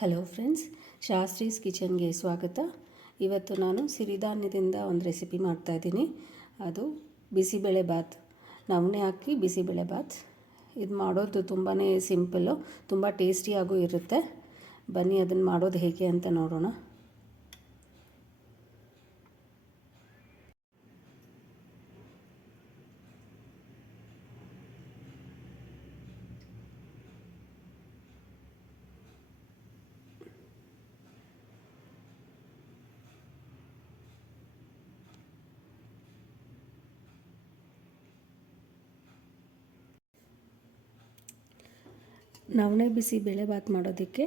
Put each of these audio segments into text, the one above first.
Hello friends, Shastri's ಕಿಚನ್ಗೆ ಸ್ವಾಗತ. ಇವತ್ತು ನಾನು ಸಿರಿಧಾನ್ಯದಿಂದ ಒಂದು ರೆಸಿಪಿ ಮಾಡ್ತಾಯಿದ್ದೀನಿ. ಅದು ಬಿಸಿಬೇಳೆ ಬಾತ್, ನವಣೆ ಹಾಕಿ ಬಿಸಿಬೇಳೆ ಬಾತ್. ಇದು ಮಾಡೋದು ತುಂಬಾ ಸಿಂಪಲ್ಲು, ತುಂಬ ಟೇಸ್ಟಿಯಾಗೂ ಇರುತ್ತೆ. ಬನ್ನಿ ಅದನ್ನು ಮಾಡೋದು ಹೇಗೆ ಅಂತ ನೋಡೋಣ. ನವಣೆ ಬಿಸಿಬೇಳೆ ಬಾತ್ ಮಾಡೋದಕ್ಕೆ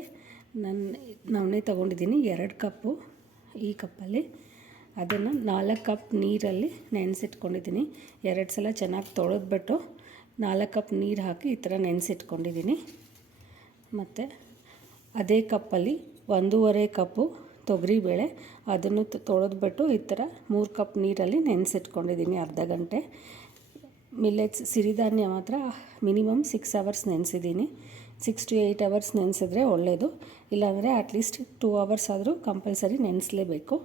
ನಾನು ನವಣೆ ತೊಗೊಂಡಿದ್ದೀನಿ 2 ಕಪ್ಪು. ಈ ಕಪ್ಪಲ್ಲಿ ಅದನ್ನು 4 ಕಪ್ ನೀರಲ್ಲಿ ನೆನೆಸಿಟ್ಕೊಂಡಿದ್ದೀನಿ. 2 ಸಲ ಚೆನ್ನಾಗಿ ತೊಳೆದ್ಬಿಟ್ಟು 4 ಕಪ್ ನೀರು ಹಾಕಿ ಈ ಥರ ನೆನೆಸಿಟ್ಕೊಂಡಿದ್ದೀನಿ. ಮತ್ತು ಅದೇ ಕಪ್ಪಲ್ಲಿ 1.5 ಕಪ್ಪು ತೊಗರಿಬೇಳೆ, ಅದನ್ನು ತೊಳೆದ್ಬಿಟ್ಟು ಈ ಥರ 3 ಕಪ್ ನೀರಲ್ಲಿ ನೆನೆಸಿಟ್ಕೊಂಡಿದ್ದೀನಿ ಅರ್ಧ ಗಂಟೆ. ಮಿಲ್ಲೆಟ್ಸ್ ಸಿರಿಧಾನ್ಯ ಮಾತ್ರ ಮಿನಿಮಮ್ 6 ಅವರ್ಸ್ ನೆನೆಸಿದ್ದೀನಿ. 6 to 8 ಅವರ್ಸ್ ನೆನೆಸಿದ್ರೆ ಒಳ್ಳೆಯದು. ಇಲ್ಲಾಂದರೆ ಅಟ್ಲೀಸ್ಟ್ 2 ಅವರ್ಸ್ ಆದರೂ ಕಂಪಲ್ಸರಿ ನೆನೆಸಲೇಬೇಕು.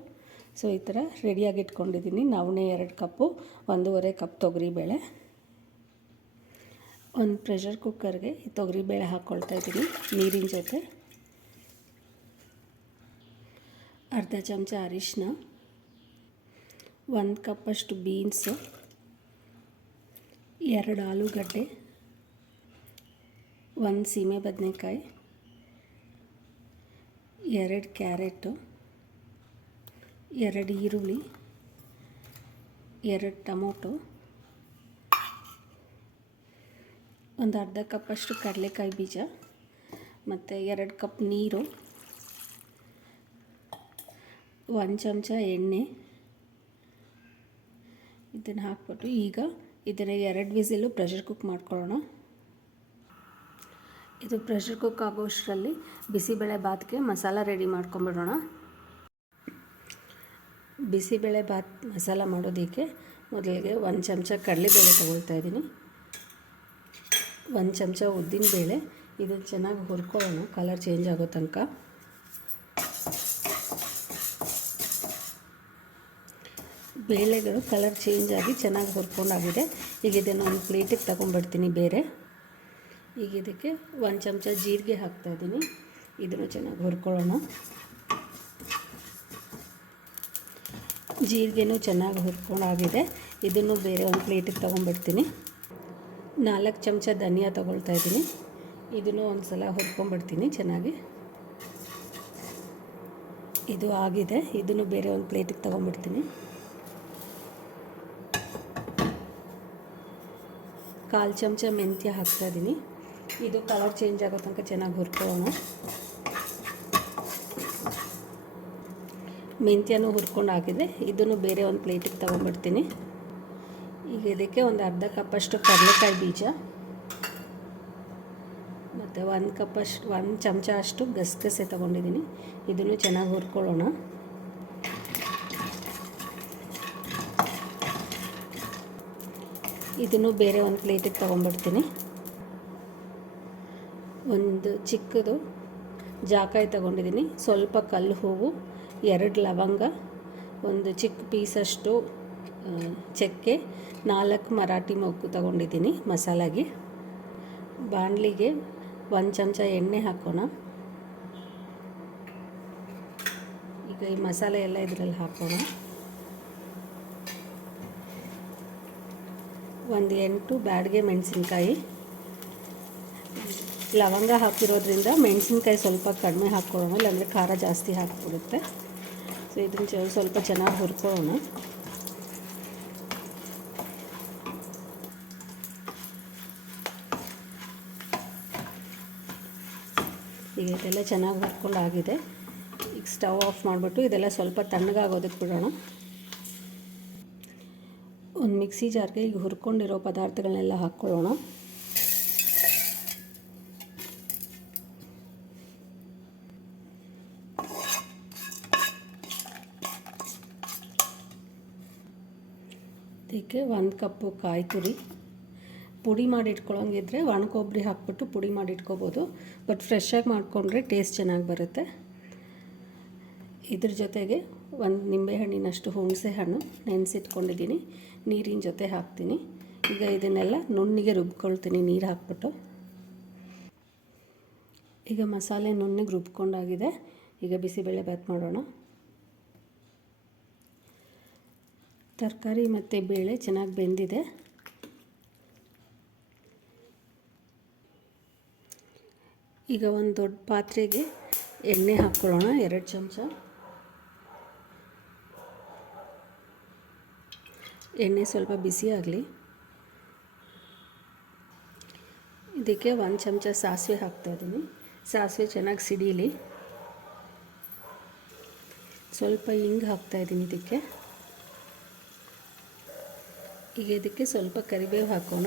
ಸೊ ಈ ಥರ ರೆಡಿಯಾಗಿ ಇಟ್ಕೊಂಡಿದ್ದೀನಿ. ನವಣೆ 2 ಕಪ್ಪು, 1.5 ಕಪ್ ತೊಗರಿಬೇಳೆ. ಒಂದು ಪ್ರೆಷರ್ ಕುಕ್ಕರ್ಗೆ ಈ ತೊಗರಿಬೇಳೆ ಹಾಕ್ಕೊಳ್ತಾ ಇದ್ದೀನಿ ನೀರಿನ ಜೊತೆ. ಅರ್ಧ ಚಮಚ ಅರಿಶಿನ, 1 ಕಪ್ಪಷ್ಟು ಬೀನ್ಸು, 2 ಆಲೂಗಡ್ಡೆ, 1 ಸೀಮೆ ಬದನೆಕಾಯಿ, 2 ಕ್ಯಾರೆಟು, 2 ಈರುಳ್ಳಿ, 2 ಟೊಮೊಟೊ, ಒಂದು ಅರ್ಧ ಕಪ್ಪಷ್ಟು ಕಡಲೆಕಾಯಿ ಬೀಜ, ಮತ್ತು 2 ಕಪ್ ನೀರು, 1 ಚಮಚ ಎಣ್ಣೆ. ಇದನ್ನು ಹಾಕ್ಬಿಟ್ಟು ಈಗ ಇದನ್ನು 2 ವಿಸಿಲು ಪ್ರೆಷರ್ ಕುಕ್ ಮಾಡ್ಕೊಳ್ಳೋಣ. ಇದು ಪ್ರೆಷರ್ ಕುಕ್ ಆಗೋಷ್ಟರಲ್ಲಿ ಬಿಸಿಬೇಳೆ ಬಾತ್ಗೆ ಮಸಾಲ ರೆಡಿ ಮಾಡ್ಕೊಂಬಿಡೋಣ. ಬಿಸಿಬೇಳೆ ಬಾತ್ ಮಸಾಲ ಮಾಡೋದಕ್ಕೆ ಮೊದಲಿಗೆ 1 ಚಮಚ ಕಡಲೆಬೇಳೆ ತೊಗೊಳ್ತಾ ಇದ್ದೀನಿ, 1 ಚಮಚ ಉದ್ದಿನಬೇಳೆ. ಇದನ್ನು ಚೆನ್ನಾಗಿ ಹುರ್ಕೊಳ್ಳೋಣ ಕಲರ್ ಚೇಂಜ್ ಆಗೋ ತನಕ. ಬೇಳೆಗಳು ಕಲರ್ ಚೇಂಜ್ ಆಗಿ ಚೆನ್ನಾಗಿ ಹುರ್ಕೊಂಡಾಗಿದೆ. ಈಗ ಇದನ್ನು ಒಂದು ಪ್ಲೇಟಿಗೆ ತಗೊಂಡ್ಬಿಡ್ತೀನಿ ಬೇರೆ. ಈಗ ಇದಕ್ಕೆ 1 ಚಮಚ ಜೀರಿಗೆ ಹಾಕ್ತಾಯಿದ್ದೀನಿ. ಇದನ್ನು ಚೆನ್ನಾಗಿ ಹುರ್ಕೊಳ್ಳೋಣ. ಜೀರಿಗೆನೂ ಚೆನ್ನಾಗಿ ಹುರ್ಕೊಂಡಾಗಿದೆ. ಇದನ್ನು ಬೇರೆ ಒಂದು ಪ್ಲೇಟಿಗೆ ತೊಗೊಂಡ್ಬಿಡ್ತೀನಿ. 4 ಚಮಚ ಧನಿಯಾ ತೊಗೊಳ್ತಾ ಇದ್ದೀನಿ. ಇದನ್ನು ಒಂದು ಸಲ ಹುರ್ಕೊಂಡ್ಬಿಡ್ತೀನಿ ಚೆನ್ನಾಗಿ. ಇದು ಆಗಿದೆ. ಇದನ್ನು ಬೇರೆ ಒಂದು ಪ್ಲೇಟಿಗೆ ತೊಗೊಂಡ್ಬಿಡ್ತೀನಿ. 1/4 ಚಮಚ ಮೆಂತ್ಯ ಹಾಕ್ತಾಯಿದ್ದೀನಿ. ಇದು ಕಲರ್ ಚೇಂಜ್ ಆಗೋ ತನಕ ಚೆನ್ನಾಗಿ ಹುರ್ಕೊಳ್ಳೋಣ. ಮೆಂತ್ಯನೂ ಹುರ್ಕೊಂಡಾಗಿದೆ. ಇದನ್ನು ಬೇರೆ ಒಂದು ಪ್ಲೇಟಿಗೆ ತೊಗೊಂಡ್ಬಿಡ್ತೀನಿ. ಈಗ ಇದಕ್ಕೆ ಒಂದು ಅರ್ಧ ಕಪ್ಪಷ್ಟು ಕಡಲೆಕಾಯಿ ಬೀಜ ಮತ್ತು 1 ಚಮಚ ಅಷ್ಟು ಗಸಗಸೆ ತೊಗೊಂಡಿದ್ದೀನಿ. ಇದನ್ನು ಚೆನ್ನಾಗಿ ಹುರ್ಕೊಳ್ಳೋಣ. ಇದನ್ನು ಬೇರೆ ಒಂದು ಪ್ಲೇಟಿಗೆ ತೊಗೊಂಡ್ಬಿಡ್ತೀನಿ. ಒಂದು ಚಿಕ್ಕದು ಜಾಕಾಯಿ ತೊಗೊಂಡಿದ್ದೀನಿ, ಸ್ವಲ್ಪ ಕಲ್ಲು ಹೂವು, 2 ಲವಂಗ, ಒಂದು ಚಿಕ್ಕ ಪೀಸಷ್ಟು ಚಕ್ಕೆ, 4 ಮರಾಠಿ ಮೊಗ್ಗು ತೊಗೊಂಡಿದ್ದೀನಿ ಮಸಾಲಾಗೆ. ಬಾಣಲಿಗೆ 1 ಚಮಚ ಎಣ್ಣೆ ಹಾಕೋಣ. ಈಗ ಈ ಮಸಾಲೆ ಎಲ್ಲ ಇದರಲ್ಲಿ ಹಾಕೋಣ. ಒಂದು 8 ಬ್ಯಾಡಗೆ ಮೆಣಸಿನ್ಕಾಯಿ. ಲವಂಗ ಹಾಕಿರೋದ್ರಿಂದ ಮೆಣಸಿನ್ಕಾಯಿ ಸ್ವಲ್ಪ ಕಡಿಮೆ ಹಾಕ್ಕೊಳ್ಳೋಣ, ಇಲ್ಲಾಂದರೆ ಖಾರ ಜಾಸ್ತಿ ಹಾಕ್ಬಿಡುತ್ತೆ. ಸೊ ಇದನ್ನು ಸ್ವಲ್ಪ ಚೆನ್ನಾಗಿ ಹುರ್ಕೊಳ್ಳೋಣ. ಈಗ ಇದೆಲ್ಲ ಚೆನ್ನಾಗಿ ಹುರ್ಕೊಂಡಾಗಿದೆ. ಈಗ ಸ್ಟವ್ ಆಫ್ ಮಾಡಿಬಿಟ್ಟು ಇದೆಲ್ಲ ಸ್ವಲ್ಪ ತಣ್ಣಗಾಗೋದಕ್ಕೆ ಬಿಡೋಣ. ಒಂದು ಮಿಕ್ಸಿ ಜಾರ್ಗೆ ಈಗ ಹುರ್ಕೊಂಡಿರೋ ಪದಾರ್ಥಗಳನ್ನೆಲ್ಲ ಹಾಕ್ಕೊಳ್ಳೋಣ. ಇದಕ್ಕೆ 1 ಕಪ್ಪು ಕಾಯಿ ತುರಿ, ಪುಡಿ ಮಾಡಿ ಇಟ್ಕೊಳ್ಳೋಂಗಿದ್ರೆ ಒಣ ಕೊಬ್ಬರಿ ಹಾಕ್ಬಿಟ್ಟು ಪುಡಿ ಮಾಡಿ ಇಟ್ಕೋಬೋದು. ಬಟ್ ಫ್ರೆಶ್ಶಾಗಿ ಮಾಡಿಕೊಂಡ್ರೆ ಟೇಸ್ಟ್ ಚೆನ್ನಾಗಿ ಬರುತ್ತೆ. ಇದ್ರ ಜೊತೆಗೆ ಒಂದು ನಿಂಬೆಹಣ್ಣಿನಷ್ಟು ಹುಣಸೆ ಹಣ್ಣು ನೆನೆಸಿಟ್ಕೊಂಡಿದ್ದೀನಿ, ನೀರಿನ ಜೊತೆ ಹಾಕ್ತೀನಿ. ಈಗ ಇದನ್ನೆಲ್ಲ ನುಣ್ಣಿಗೆ ರುಬ್ಕೊಳ್ತೀನಿ ನೀರು ಹಾಕ್ಬಿಟ್ಟು. ಈಗ ಮಸಾಲೆ ನುಣ್ಣಿಗೆ ರುಬ್ಕೊಂಡಾಗಿದೆ. ಈಗ ಬಿಸಿಬೇಳೆಭಾತ್ ಮಾಡೋಣ. ತರಕಾರಿ ಮತ್ತು ಬೇಳೆ ಚೆನ್ನಾಗಿ ಬೆಂದಿದೆ. ಈಗ ಒಂದು ದೊಡ್ಡ ಪಾತ್ರೆಗೆ ಎಣ್ಣೆ ಹಾಕ್ಕೊಳ್ಳೋಣ, 2 ಚಮಚ. ಎಣ್ಣೆ ಸ್ವಲ್ಪ ಬಿಸಿ ಆಗಲಿ. ಇದಕ್ಕೆ 1 ಚಮಚ ಸಾಸಿವೆ ಹಾಕ್ತಾಯಿದ್ದೀನಿ. ಸಾಸಿವೆ ಚೆನ್ನಾಗಿ ಸಿಡೀಲಿ. ಸ್ವಲ್ಪ ಹಿಂಗೆ ಹಾಕ್ತಾಯಿದ್ದೀನಿ ಇದಕ್ಕೆ. ಈಗ ಇದಕ್ಕೆ ಸ್ವಲ್ಪ ಕರಿಬೇವು ಹಾಕೋಣ.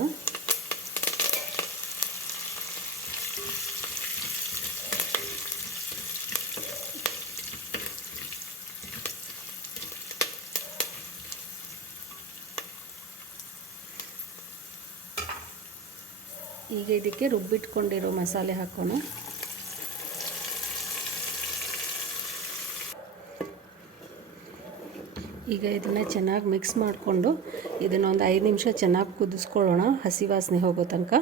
ಈಗ ಇದಕ್ಕೆ ರುಬ್ಬಿಟ್ಕೊಂಡಿರೋ ಮಸಾಲೆ ಹಾಕೋಣ. ಈಗ ಇದನ್ನು ಚೆನ್ನಾಗಿ ಮಿಕ್ಸ್ ಮಾಡಿಕೊಂಡು ಇದನ್ನೊಂದು 5 ನಿಮಿಷ ಚೆನ್ನಾಗಿ ಕುದಿಸ್ಕೊಳ್ಳೋಣ, ಹಸಿ ವಾಸನೆ ಹೋಗೋ ತನಕ.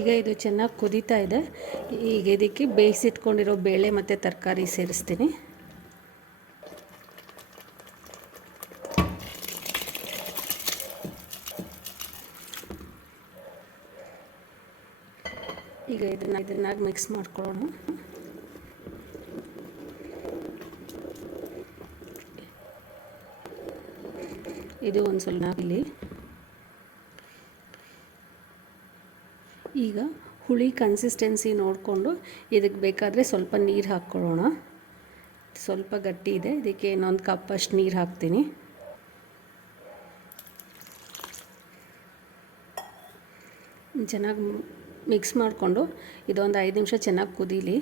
ಈಗ ಇದು ಚೆನ್ನಾಗಿ ಕುದೀತಾ ಇದೆ. ಈಗ ಇದಕ್ಕೆ ಬೇಯಿಸಿಟ್ಕೊಂಡಿರೋ ಬೇಳೆ ಮತ್ತು ತರಕಾರಿ ಸೇರಿಸ್ತೀನಿ. ಈಗ ಇದನ್ನಾಗಿ ಮಿಕ್ಸ್ ಮಾಡ್ಕೊಳ್ಳೋಣ. ಇದು ಒಂದು ಸ್ವಲ್ಪ ಇಲ್ಲಿ. ಈಗ ಹುಳಿ ಕನ್ಸಿಸ್ಟೆನ್ಸಿ ನೋಡಿಕೊಂಡು ಇದಕ್ಕೆ ಬೇಕಾದರೆ ಸ್ವಲ್ಪ ನೀರು ಹಾಕ್ಕೊಳ್ಳೋಣ. ಸ್ವಲ್ಪ ಗಟ್ಟಿ ಇದೆ, ಇದಕ್ಕೆ ಇನ್ನೊಂದು ಕಪ್ಪಷ್ಟು ನೀರು ಹಾಕ್ತೀನಿ. ಚೆನ್ನಾಗಿ ಮಿಕ್ಸ್ ಮಾಡಿಕೊಂಡು ಇದೊಂದು 5 ನಿಮಿಷ ಚೆನ್ನಾಗಿ ಕುದೀಲಿ.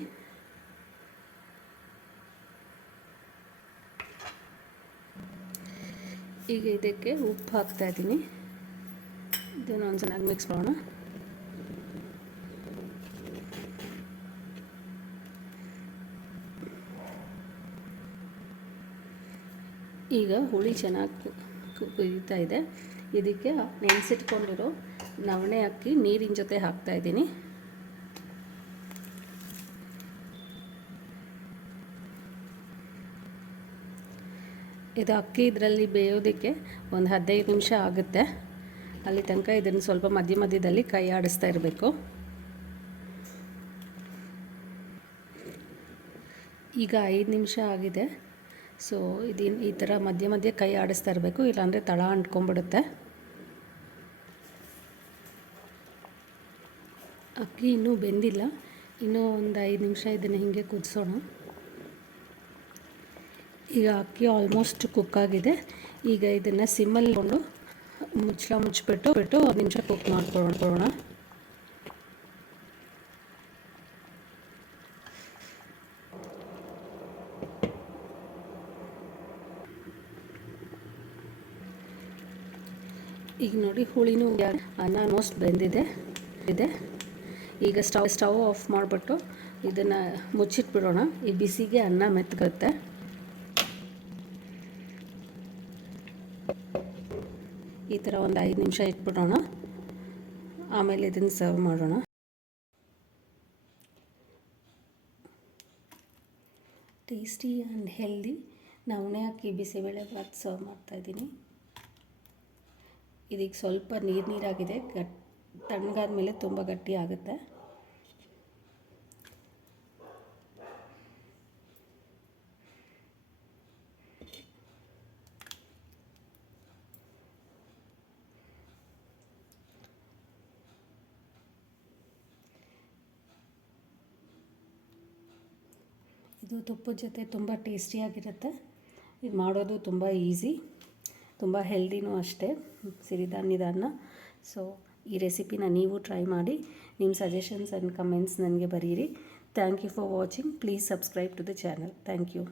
ಈಗ ಇದಕ್ಕೆ ಉಪ್ಪು ಹಾಕ್ತಾಯಿದ್ದೀನಿ. ಇದನ್ನು ಒಂದು ಚೆನ್ನಾಗಿ ಮಿಕ್ಸ್ ಮಾಡೋಣ. ಈಗ ಹುಳಿ ಚೆನ್ನಾಗಿ ಕುದೀತಾ ಇದೆ. ಇದಕ್ಕೆ ನೆನೆಸಿಟ್ಕೊಂಡಿರೋ ನವಣೆ ಅಕ್ಕಿ ನೀರಿನ ಜೊತೆ ಹಾಕ್ತಾಯಿದ್ದೀನಿ. ಇದು ಅಕ್ಕಿ ಇದರಲ್ಲಿ ಬೇಯೋದಕ್ಕೆ ಒಂದು 15 ನಿಮಿಷ ಆಗುತ್ತೆ. ಅಲ್ಲಿ ತನಕ ಇದನ್ನು ಸ್ವಲ್ಪ ಮಧ್ಯ ಮಧ್ಯದಲ್ಲಿ ಕೈ ಆಡಿಸ್ತಾ ಇರಬೇಕು. ಈಗ 5 ನಿಮಿಷ ಆಗಿದೆ. ಸೊ ಈ ಥರ ಮಧ್ಯ ಮಧ್ಯೆ ಕೈ ಆಡಿಸ್ತಾ ಇರಬೇಕು, ಇಲ್ಲಾಂದರೆ ತಳ ಅಂಟ್ಕೊಂಡ್ಬಿಡುತ್ತೆ. ಅಕ್ಕಿ ಇನ್ನೂ ಬೆಂದಿಲ್ಲ, ಇನ್ನೂ ಒಂದು 5 ನಿಮಿಷ ಇದನ್ನು ಹೀಗೆ ಕುದಿಸೋಣ. ಈಗ ಅಕ್ಕಿ ಆಲ್ಮೋಸ್ಟ್ ಕುಕ್ ಆಗಿದೆ. ಈಗ ಇದನ್ನು ಸಿಮ್ಮಲ್ಲಿ ಕೊಂಡು ಮುಚ್ಚಿಬಿಟ್ಟು 1 ನಿಮಿಷ ಕುಕ್ ಮಾಡ್ಕೊಳ್ಳೋಣ. ಈಗ ನೋಡಿ ಹುಳಿನೂ ಅನ್ನ ಆಲ್ಮೋಸ್ಟ್ ಬೆಂದಿದೆ. ಈಗ ಸ್ಟವ್ ಆಫ್ ಮಾಡಿಬಿಟ್ಟು ಇದನ್ನು ಮುಚ್ಚಿಟ್ಬಿಡೋಣ. ಈ ಬಿಸಿಗೆ ಅನ್ನ ಮೆತ್ತಗುತ್ತೆ. ಈ ಥರ ಒಂದು 5 ನಿಮಿಷ ಇಟ್ಬಿಡೋಣ, ಆಮೇಲೆ ಇದನ್ನು ಸರ್ವ್ ಮಾಡೋಣ. ಟೇಸ್ಟಿ ಆ್ಯಂಡ್ ಹೆಲ್ದಿ ನವಣೆ ಅಕ್ಕಿ ಬಿಸಿಬೇಳೆಭಾತ್ ಸರ್ವ್ ಮಾಡ್ತಾಯಿದ್ದೀನಿ. ಇದಕ್ಕೆ ಸ್ವಲ್ಪ ನೀರಾಗಿದೆ, ತಣ್ಣಗಾದ ಮೇಲೆ ತುಂಬ ಗಟ್ಟಿ ಆಗುತ್ತೆ. ಇದು ತುಪ್ಪದ ಜೊತೆ ತುಂಬ ಟೇಸ್ಟಿಯಾಗಿರುತ್ತೆ. ಇದು ಮಾಡೋದು ತುಂಬ ಈಸಿ, ತುಂಬ ಹೆಲ್ದಿನೂ ಅಷ್ಟೇ, ಸಿರಿಧಾನ್ಯದ ಅನ್ನ. ಸೊ ಈ ರೆಸಿಪಿನ ನೀವು ಟ್ರೈ ಮಾಡಿ ನಿಮ್ಮ ಸಜೆಷನ್ಸ್ ಆ್ಯಂಡ್ ಕಮೆಂಟ್ಸ್ ನನಗೆ ಬರೀರಿ. Thank you for watching. Please subscribe to the channel. Thank you.